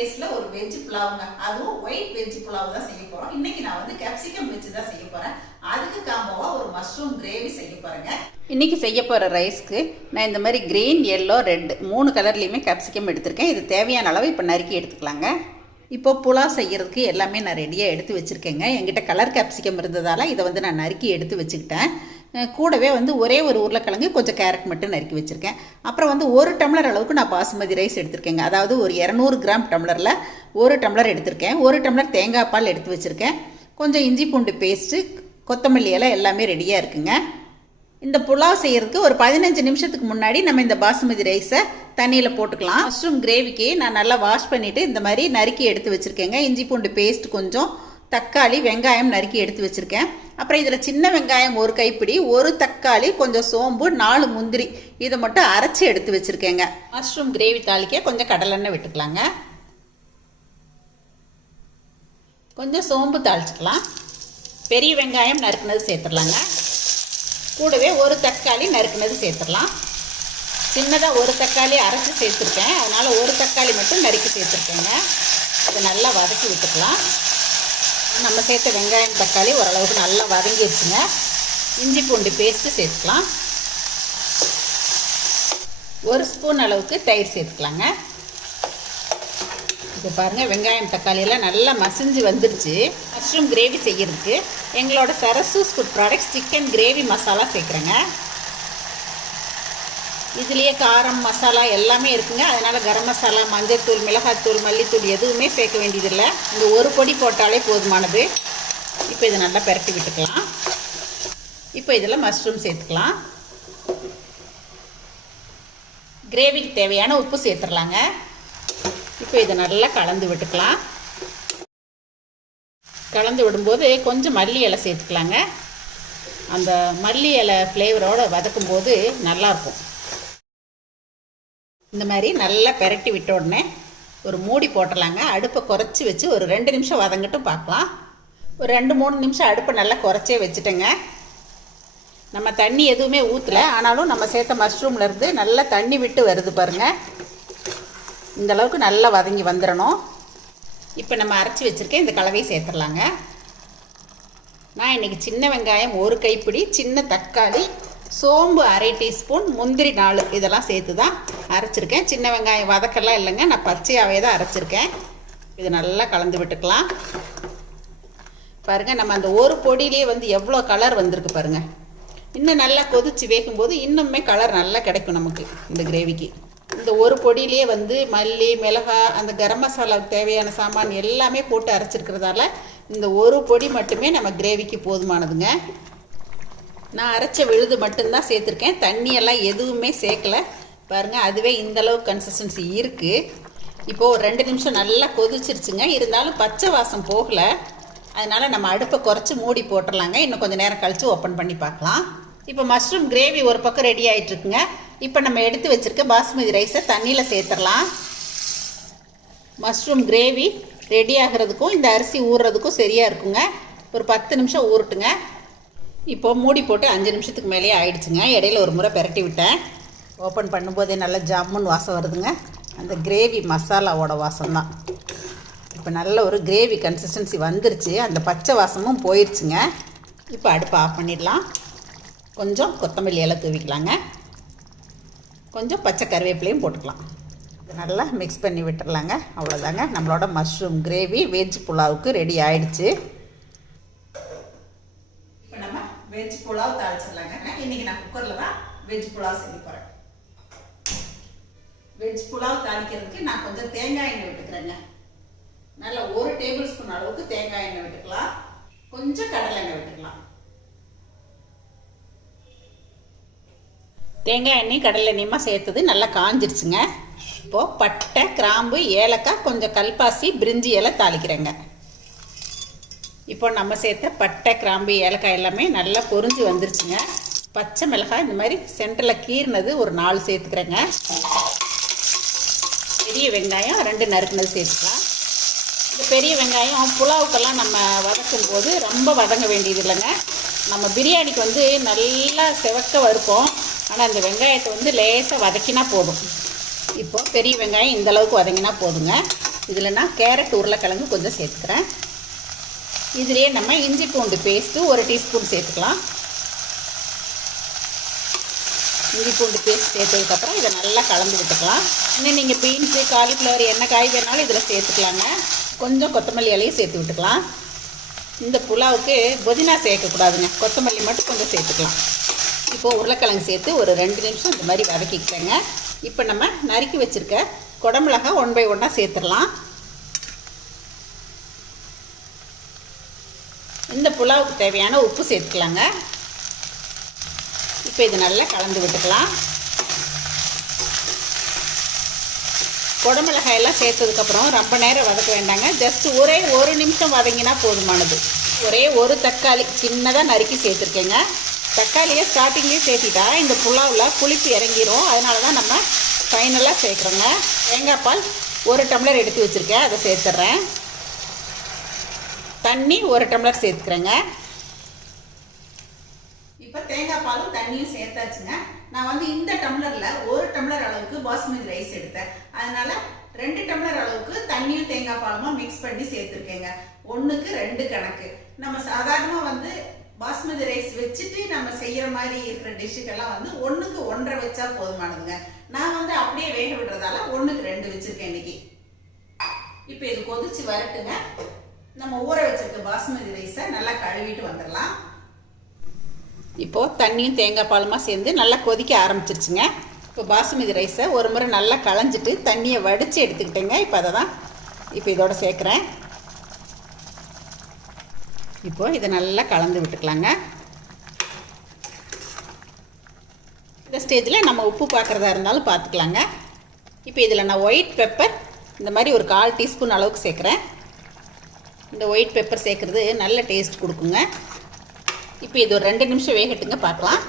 டேஸ்ட்டில் ஒரு வெஜ் புலாவுங்க. அதுவும் ஒயிட் வெஜ் புலாவ் தான் செய்ய போகிறோம். இன்றைக்கி நான் வந்து கேப்சிகம் வச்சு தான் செய்ய போகிறேன். அதுக்கு காம்போவாக ஒரு மஷ்ரூம் கிரேவி செய்ய போகிறேங்க. இன்றைக்கி செய்ய போகிற ரைஸ்க்கு நான் இந்த மாதிரி க்ரீன், எல்லோ, ரெட் 3 கலர்லேயுமே கேப்சிகம் எடுத்திருக்கேன். இது தேவையான அளவு இப்போ நறுக்கி எடுத்துக்கலாங்க. இப்போ புலாவ் செய்கிறதுக்கு எல்லாமே நான் ரெடியாக எடுத்து வச்சுருக்கேங்க. என்கிட்ட கலர் கேப்சிகம் இருந்ததால் இதை வந்து நான் நறுக்கி எடுத்து வச்சுக்கிட்டேன். கூடவே வந்து ஒரே ஒரு உருளைக்கிழங்கு, கொஞ்சம் கேரட் மட்டும் நறுக்கி வச்சுருக்கேன். அப்புறம் வந்து 1 டம்ளர் அளவுக்கு நான் பாசுமதி ரைஸ் எடுத்திருக்கேங்க. அதாவது ஒரு 200 கிராம் டம்ளரில் 1 டம்ளர் எடுத்திருக்கேன். 1 டம்ளர் தேங்காய் பால் எடுத்து வச்சுருக்கேன். கொஞ்சம் இஞ்சி பூண்டு பேஸ்ட்டு, கொத்தமல்லி இலை எல்லாமே ரெடியாக இருக்குங்க. இந்த புலாவ் செய்கிறதுக்கு ஒரு 15 நிமிஷத்துக்கு முன்னாடி நம்ம இந்த பாசுமதி ரைஸை தண்ணியில் போட்டுக்கலாம். மஷ்ரூம் கிரேவிக்கு நான் நல்லா வாஷ் பண்ணிவிட்டு இந்த மாதிரி நறுக்கி எடுத்து வச்சுருக்கேங்க. இஞ்சி பூண்டு பேஸ்ட் கொஞ்சம், தக்காளி, வெங்காயம் நறுக்கி எடுத்து வச்சுருக்கேன். அப்புறம் இதில் சின்ன வெங்காயம் 1 கைப்பிடி, 1 தக்காளி, கொஞ்சம் சோம்பு, 4 முந்திரி இதை மட்டும் அரைச்சி எடுத்து வச்சுருக்கேங்க. மஷ்ரூம் கிரேவி தாளிக்க கொஞ்சம் கடலெண்ணெய் விட்டுக்கலாங்க. கொஞ்சம் சோம்பு தாளிச்சிக்கலாம். பெரிய வெங்காயம் நறுக்குனது சேர்த்துடலாங்க. கூடவே 1 தக்காளி நறுக்குனது சேர்த்துடலாம். சின்னதாக 1 தக்காளி அரைச்சி சேர்த்துருக்கேன். அதனால் 1 தக்காளி மட்டும் நறுக்கி சேர்த்துருக்கேங்க. இதை நல்லா வதக்கி விட்டுக்கலாம். நம்ம சேர்த்த வெங்காயம், தக்காளி ஓரளவுக்கு நல்லா வதங்கிடுச்சுங்க. இஞ்சி பூண்டு பேஸ்ட்டு சேர்த்துக்கலாம். 1 ஸ்பூன் அளவுக்கு தயிர் சேர்த்துக்கலாங்க. இப்போ பாருங்கள், வெங்காயம் தக்காளியெல்லாம் நல்லா மசிஞ்சு வந்துடுச்சு. மஷ்ரூம் கிரேவி செய்கிறதுக்கு எங்களோட சரசூஸ் food products chicken gravy masala சேர்க்குறேங்க. இதுலேயே காரம், மசாலா எல்லாமே இருக்குங்க. அதனால் கரம் மசாலா, மஞ்சள்தூள், மிளகாத்தூள், மல்லித்தூள் எதுவுமே சேர்க்க வேண்டியதில்லை. இந்த ஒரு பொடி போட்டாலே போதுமானது. இப்போ இதை நல்லா பெரட்டி விட்டுக்கலாம். இப்போ இதில் மஷ்ரூம் சேர்த்துக்கலாம். கிரேவிக்கு தேவையான உப்பு சேர்த்துடலாங்க. இப்போ இதை நல்லா கலந்து விட்டுக்கலாம். கலந்து விடும்போது கொஞ்சம் மல்லி இலை சேர்த்துக்கலாங்க. அந்த மல்லி இலை ஃப்ளேவரோடு வதக்கும்போது நல்லாயிருக்கும். இந்த மாதிரி நல்லா பெரட்டி விட்ட உடனே ஒரு மூடி போட்டுடலாங்க. அடுப்பை குறைச்சி வச்சு ஒரு 2 நிமிஷம் வதங்கட்டும் பார்க்கலாம். ஒரு 2-3 நிமிஷம் அடுப்பை நல்லா குறைச்சே வச்சுட்டேங்க. நம்ம தண்ணி எதுவுமே ஊற்றலை, ஆனாலும் நம்ம சேர்த்த மஷ்ரூம்லேருந்து நல்லா தண்ணி விட்டு வருது பாருங்கள். இந்த அளவுக்கு நல்லா வதங்கி வந்துடணும். இப்போ நம்ம அரைச்சி வச்சுருக்கேன் இந்த கலவையை சேர்த்துடலாங்க. நான் இன்றைக்கி சின்ன வெங்காயம் 1 கைப்பிடி, சின்ன தக்காளி, சோம்பு 1/2 டீஸ்பூன், முந்திரி 4 இதெல்லாம் சேர்த்து தான் அரைச்சிருக்கேன். சின்ன வெங்காயம் வதக்கெல்லாம் இல்லைங்க, நான் பச்சையாகவே தான் அரைச்சிருக்கேன். இது நல்லா கலந்து விட்டுக்கலாம். பாருங்கள், நம்ம அந்த ஒரு பொடியிலே வந்து எவ்வளோ கலர் வந்திருக்கு பாருங்கள். இன்னும் நல்லா கொதித்து வேகும்போது இன்னுமே கலர் நல்லா கிடைக்கும் நமக்கு இந்த கிரேவிக்கு. இந்த ஒரு பொடியிலே வந்து மல்லி, மிளகாய், அந்த கரம் மசாலாவுக்கு தேவையான சாமான் எல்லாமே போட்டு அரைச்சிருக்கிறதால இந்த ஒரு பொடி மட்டுமே நம்ம கிரேவிக்கு போதுமானதுங்க. நான் அரைச்ச விழுது மட்டும்தான் சேர்த்துருக்கேன். தண்ணியெல்லாம் எதுவுமே சேர்க்கலை. பாருங்கள், அதுவே இந்தளவு கன்சிஸ்டன்சி இருக்குது. இப்போது ஒரு 2 நிமிஷம் நல்லா கொதிச்சிருச்சுங்க. இருந்தாலும் பச்சை வாசம் போகலை. அதனால் நம்ம அடுப்பை குறைச்சி மூடி போட்டுடலாங்க. இன்னும் கொஞ்சம் நேரம் கழித்து ஓப்பன் பண்ணி பார்க்கலாம். இப்போ மஷ்ரூம் கிரேவி ஒரு பக்கம் ரெடி ஆகிட்டுருக்குங்க. இப்போ நம்ம எடுத்து வச்சுருக்க பாஸ்மதி ரைஸை தண்ணியில் சேர்த்துடலாம். மஷ்ரூம் கிரேவி ரெடி ஆகிறதுக்கும் இந்த அரிசி ஊறுறதுக்கும் சரியாக இருக்குங்க. ஒரு 10 நிமிஷம் ஊறட்டுங்க. இப்போது மூடி போட்டு 5 நிமிஷத்துக்கு மேலேயே ஆயிடுச்சுங்க. இடையில ஒரு முறை பெரட்டி விட்டேன். ஓப்பன் பண்ணும்போதே நல்லா ஜம்முன்னு வாசம் வருதுங்க. அந்த கிரேவி மசாலாவோட வாசம் தான். இப்போ நல்ல ஒரு கிரேவி கன்சிஸ்டன்சி வந்துருச்சு. அந்த பச்சை வாசமும் போயிடுச்சுங்க. இப்போ அடுப்பை ஆஃப் பண்ணிடலாம். கொஞ்சம் கொத்தமல்லி இலை தூவிக்கலாங்க. கொஞ்சம் பச்சை கருவேப்பிலையும் போட்டுக்கலாம். நல்லா மிக்ஸ் பண்ணி விட்டுடலாங்க. அவ்வளோதாங்க, நம்மளோட மஷ்ரூம் கிரேவி வெஜ் புலாவுக்கு ரெடி ஆயிடுச்சு. இப்போ நம்ம வெஜ் புலாவ் தாளிச்சிடலாங்க. இன்றைக்கி நான் குக்கரில் தான் வெஜ் புலாவ் செய்ய போகிறேன். வெஜ் புலாவ் தாளிக்கிறதுக்கு நான் கொஞ்சம் தேங்காய் எண்ணெய் விட்டுக்கிறேங்க. நல்லா 1 டேபிள் ஸ்பூன் அளவுக்கு தேங்காய் எண்ணெய் விட்டுக்கலாம். கொஞ்சம் கடலை எண்ணெய் விட்டுக்கலாம். தேங்காய் எண்ணெய் கடலை எண்ணெயுமா சேர்த்தது நல்லா காஞ்சிருச்சுங்க. இப்போது பட்டை, கிராம்பு, ஏலக்காய், கொஞ்சம் கல்பாசி, பிரிஞ்சி இலை தாளிக்கிறேங்க. இப்போ நம்ம சேர்த்த பட்டை, கிராம்பு, ஏலக்காய் எல்லாமே நல்லா பொரிஞ்சு வந்துருச்சுங்க. பச்சை மிளகாய் இந்த மாதிரி சென்டரில் கீறினது ஒரு 4 சேர்த்துக்கிறேங்க. பெரிய வெங்காயம் 2 நறுக்குனது சேர்த்துக்கலாம். இந்த பெரிய வெங்காயம் புலாவுக்கெல்லாம் நம்ம வதக்கும் போது ரொம்ப வதங்க வேண்டியது இல்லைங்க. நம்ம பிரியாணிக்கு வந்து நல்லா செவக்க வறுப்போம். ஆனால் அந்த வெங்காயத்தை வந்து லேசாக வதக்கினா போதும். இப்போது பெரிய வெங்காயம் இந்தளவுக்கு வதங்கினா போதுங்க. இதில் நான் கேரட் உருளைக்கிழங்கு கொஞ்சம் சேர்த்துக்கிறேன். இதிலேயே நம்ம இஞ்சி பூண்டு பேஸ்ட்டு 1 டீஸ்பூன் சேர்த்துக்கலாம். இஞ்சி பூண்டு பேஸ்ட் சேர்த்ததுக்கப்புறம் இதை நல்லா கலந்து விட்டுக்கலாம். இன்னும் நீங்கள் பீன்ஸு காலிஃப்ளவர் என்ன காய் வேணாலும் இதில் சேர்த்துக்கலாங்க. கொஞ்சம் கொத்தமல்லி இலையும் சேர்த்து விட்டுக்கலாம். இந்த புலாவுக்கு புதினா சேர்க்கக்கூடாதுங்க, கொத்தமல்லி மட்டும் கொஞ்சம் சேர்த்துக்கலாம். இப்போது உருளைக்கிழங்கு சேர்த்து ஒரு 2 நிமிஷம் இந்த மாதிரி வதக்கிக்கங்க. இப்போ நம்ம நறுக்கி வச்சுருக்க குடமிளகா 1 பை 1 சேர்த்துடலாம். இந்த புலாவுக்கு தேவையான உப்பு சேர்த்துக்கலாங்க. இப்போ இது நல்லா கலந்து விட்டுக்கலாம். குடமிளகாயெல்லாம் சேர்த்ததுக்கப்புறம் ரொம்ப நேரம் வதக்க வேண்டாங்க. ஜஸ்ட் ஒரே 1 நிமிஷம் வதங்கினா போதுமானது. ஒரே ஒரு தக்காளி சின்னதாக நறுக்கி சேர்த்துருக்கேங்க. தக்காளியை ஸ்டார்டிங்லேயே சேர்த்திட்டா இந்த புலாவில் புளிப்பு இறங்கிரும். அதனால தான் நம்ம ஃபைனலாக சேர்க்குறோங்க. தேங்காய் பால் 1 டம்ளர் எடுத்து வச்சுருக்கேன், அதை சேர்த்துட்றேன். தண்ணி 1 டம்ளர் சேர்த்துக்கிறேங்க. இப்போ தேங்காய் பாலும் தண்ணியும் சேர்த்தாச்சுங்க. நான் வந்து இந்த டம்ளரில் 1 டம்ளர் அளவுக்கு பாஸ்மதி ரைஸ் எடுத்தேன். அதனால் 2 டம்ளர் அளவுக்கு தண்ணியும் தேங்காய் பாலுமா மிக்ஸ் பண்ணி சேர்த்துருக்கேங்க. 1க்கு 2 கணக்கு. நம்ம சாதாரணமாக வந்து பாஸ்மதி ரைஸ் வச்சுட்டு நம்ம செய்கிற மாதிரி இருக்கிற டிஷ்ஷுக்கெல்லாம் வந்து 1க்கு 1.5 வச்சா போதுமானதுங்க. நான் வந்து அப்படியே வேக விடுறதால 1க்கு 2 வச்சுருக்கேன் இன்னைக்கு. இப்போ இது கொதிச்சு வரட்டுங்க. நம்ம ஊற வச்சிருக்க பாஸ்மதி ரைஸை நல்லா கழுவிட்டு வந்துடலாம். இப்போது தண்ணியும் தேங்காய் பாலுமா சேர்ந்து நல்லா கொதிக்க ஆரம்பிச்சிருச்சுங்க. இப்போ பாசுமதி ரைஸை ஒரு முறை நல்லா களைஞ்சிட்டு தண்ணியை வடித்து எடுத்துக்கிட்டேங்க. இப்போ அதை தான் இப்போ இதோட சேர்க்குறேன். இப்போது இதை நல்லா கலந்து விட்டுக்கலாங்க. இந்த ஸ்டேஜில் நம்ம உப்பு பார்க்குறதா இருந்தாலும் பார்த்துக்கலாங்க. இப்போ இதில் நான் ஒயிட் பெப்பர் இந்த மாதிரி ஒரு 1/4 டீஸ்பூன் அளவுக்கு சேர்க்குறேன். இந்த ஒயிட் பெப்பர் சேர்க்குறது நல்ல டேஸ்ட் கொடுக்குங்க. இப்போ இது ஒரு 2 நிமிஷம் வேகட்டுங்க, பார்க்கலாம்.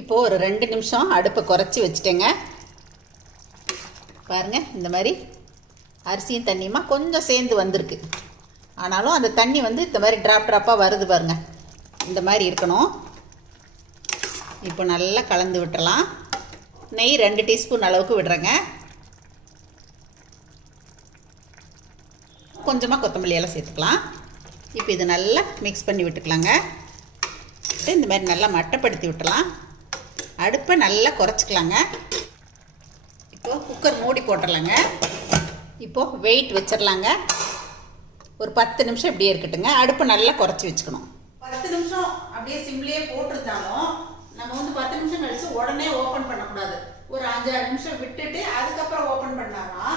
இப்போது ஒரு 2 நிமிஷம் அடுப்பை குறைச்சி வச்சுட்டேங்க. பாருங்கள், இந்த மாதிரி அரிசியும் தண்ணியுமா கொஞ்சம் சேர்ந்து வந்திருக்கு. ஆனாலும் அந்த தண்ணி வந்து இந்த மாதிரி ட்ராப்பாக வருது பாருங்கள். இந்த மாதிரி இருக்கணும். இப்போ நல்லா கலந்து விட்டுறலாம். நெய் 2 டீஸ்பூன் அளவுக்கு விடுறேங்க. கொஞ்சமாக கொத்தமல்லி எல்லாம் சேர்த்துக்கலாம். இப்போ இது நல்லா மிக்ஸ் பண்ணி விட்டுக்கலாங்க. இந்த மாதிரி நல்லா மட்டப்படுத்தி விட்டுலாம். அடுப்பை நல்லா குறைச்சிக்கலாங்க. இப்போது குக்கர் மூடி போட்டுடலாங்க. இப்போது வெயிட் வச்சிடலாங்க. ஒரு 10 நிமிஷம் இப்படியே இருக்கட்டுங்க. அடுப்பை நல்லா குறைச்சி வச்சுக்கணும். 10 நிமிஷம் அப்படியே சிம்லேயே போட்டிருந்தாலும் நம்ம வந்து 10 நிமிஷம் கழிச்சு உடனே ஓப்பன் பண்ணக்கூடாது. ஒரு 5-6 நிமிஷம் விட்டுட்டு அதுக்கப்புறம் ஓப்பன் பண்ணாங்கன்னா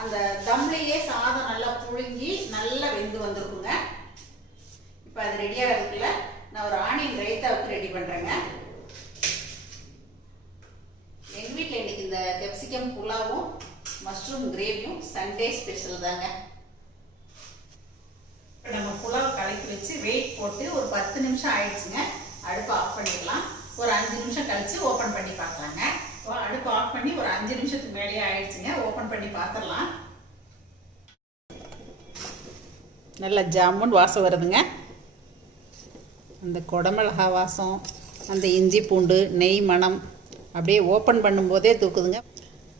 அந்த தம்லேயே சாதம் நல்லா புழுங்கி நல்லா வெந்து வந்துருக்குங்க. இப்போ அது ரெடியாக இருக்குல்ல, நான் ஒரு ஆனியன் ரைத்தாவுக்கு ரெடி பண்ணுறேங்க. எங்கள் வீட்டில் இன்றைக்கி இந்த கேப்சிகம் புலாவும் மஷ்ரூம் கிரேவியும் சண்டே ஸ்பெஷல் தாங்க. நம்ம புலாவை கலக்கி வச்சு வெயிட் போட்டு ஒரு 10 நிமிஷம் ஆயிடுச்சுங்க. அடுப்பை ஆஃப் பண்ணிடலாம். ஒரு 5 நிமிஷம் கழித்து ஓப்பன் பண்ணி பார்க்கலாங்க. அடுப்பு ஆஃப் பண்ணி ஒரு 5 நிமிஷத்துக்கு மேலேயே ஆயிடுச்சுங்க. ஓப்பன் பண்ணி பார்த்துடலாம். நல்லா ஜாமுன் வாசம் வருதுங்க. அந்த குடமிளகா வாசம், அந்த இஞ்சி பூண்டு நெய் மணம் அப்படியே ஓப்பன் பண்ணும்போதே தூக்குதுங்க.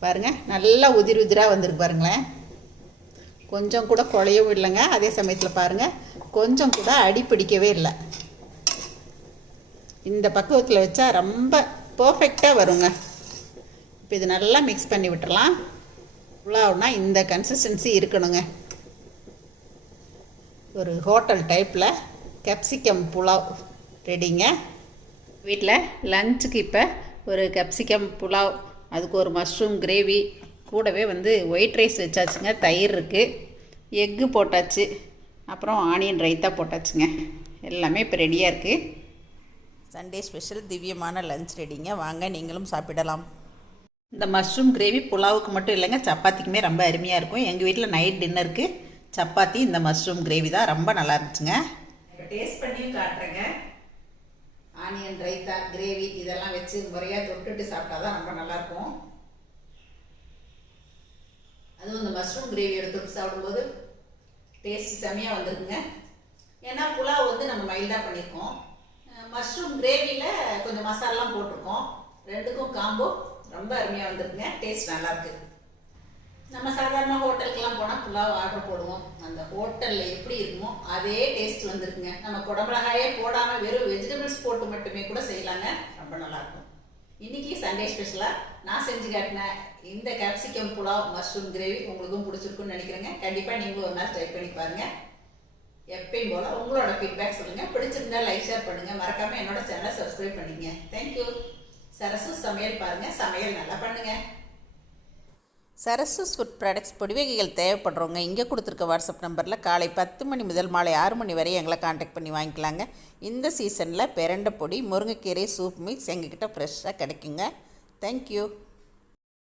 பாருங்கள், நல்லா உதிர் உதிராக வந்திருக்கு பாருங்களேன். கொஞ்சம் கூட குழையவும் இல்லைங்க. அதே சமயத்தில் பாருங்கள், கொஞ்சம் கூட அடி பிடிக்கவே இல்லை. இந்த பக்குவத்தில் வச்சா ரொம்ப பர்ஃபெக்டாக வருங்க. இப்போ இது நல்லா மிக்ஸ் பண்ணி விட்டுறலாம். புலாவ்னா இந்த கன்சிஸ்டன்சி இருக்கணுங்க. ஒரு ஹோட்டல் டைப்பில் கேப்சிகம் புலாவ் ரெடிங்க. வீட்டில் லஞ்சுக்கு இப்போ ஒரு கேப்சிகம் புலாவ், அதுக்கு ஒரு மஷ்ரூம் கிரேவி, கூடவே வந்து ஒயிட் ரைஸ் வச்சாச்சுங்க. தயிர் இருக்குது, எக்கு போட்டாச்சு, அப்புறம் ஆனியன் ரைத்தா போட்டாச்சுங்க. எல்லாமே இப்போ ரெடியாக இருக்குது. சண்டே ஸ்பெஷல் திவ்யமான லஞ்ச் ரெடிங்க. வாங்க நீங்களும் சாப்பிடலாம். இந்த மஷ்ரூம் கிரேவி புலாவுக்கு மட்டும் இல்லைங்க, சப்பாத்திக்குமே ரொம்ப அருமையாக இருக்கும். எங்கள் வீட்டில் நைட் டின்னருக்கு சப்பாத்தி இந்த மஷ்ரூம் கிரேவி தான் ரொம்ப நல்லா இருந்துச்சுங்க. டேஸ்ட் பண்ணியும் காட்டுறேங்க. ஆனியன் ரைத்தா கிரேவி இதெல்லாம் வச்சு முறையாக தொட்டுட்டு சாப்பிட்டா தான் ரொம்ப நல்லாயிருக்கும். அதுவும் இந்த மஷ்ரூம் கிரேவியோட தொட்டு சாப்பிடும்போது டேஸ்ட் செம்மையாக வந்துருக்குங்க. ஏன்னா புலாவ் வந்து நம்ம மைல்டாக பண்ணியிருக்கோம். மஷ்ரூம் கிரேவியில் கொஞ்சம் மசாலாலாம் போட்டிருக்கோம். ரெண்டுக்கும் காம்போ ரொம்ப அருமையாக வந்துருக்குங்க. டேஸ்ட் நல்லாயிருக்கு. நம்ம சாதாரண ஹோட்டலுக்கெல்லாம் போனால் புலாவ் ஆர்டர் போடுவோம். அந்த ஹோட்டலில் எப்படி இருக்குமோ அதே டேஸ்ட் வந்துருக்குங்க. நம்ம குடமிளகாயே போடாமல் வெறும் வெஜிடபிள்ஸ் போட்டு மட்டுமே கூட செய்யலாங்க. ரொம்ப நல்லாயிருக்கும். இன்றைக்கி சண்டே ஸ்பெஷலாக நான் செஞ்சு காட்டினேன் இந்த கேப்சிகம் புலாவ் மஷ்ரூம் கிரேவி உங்களுக்கும் பிடிச்சிருக்குன்னு நினைக்கிறேங்க. கண்டிப்பாக நீங்களும் ஒரு நாள் ட்ரை பண்ணி பாருங்கள். எப்பயும் போல் உங்களோட ஃபீட்பேக் சொல்லுங்கள். பிடிச்சிருந்தா லைக் ஷேர் பண்ணுங்கள். மறக்காமல் என்னோட சேனலை சப்ஸ்கிரைப் பண்ணிங்க. தேங்க்யூ. சரசு சமையல் பாருங்கள். சமையல் நல்லா பண்ணுங்கள். சரசஸ் ஃபுட் ப்ராடக்ட்ஸ் பொடி வகைகள் தேவைப்படுறவங்க இங்கே கொடுத்துருக்க வாட்ஸ்அப் நம்பரில் காலை 10 மணி முதல் மாலை 6 மணி வரை எங்களை காண்டாக்ட் பண்ணி வாங்கிக்கலாங்க. இந்த சீசனில் பிரண்டை பொடி, முருங்கைக்கீரை சூப் மிக்ஸ் எங்ககிட்ட ஃப்ரெஷ்ஷாக கிடைக்குங்க. தேங்க்யூ.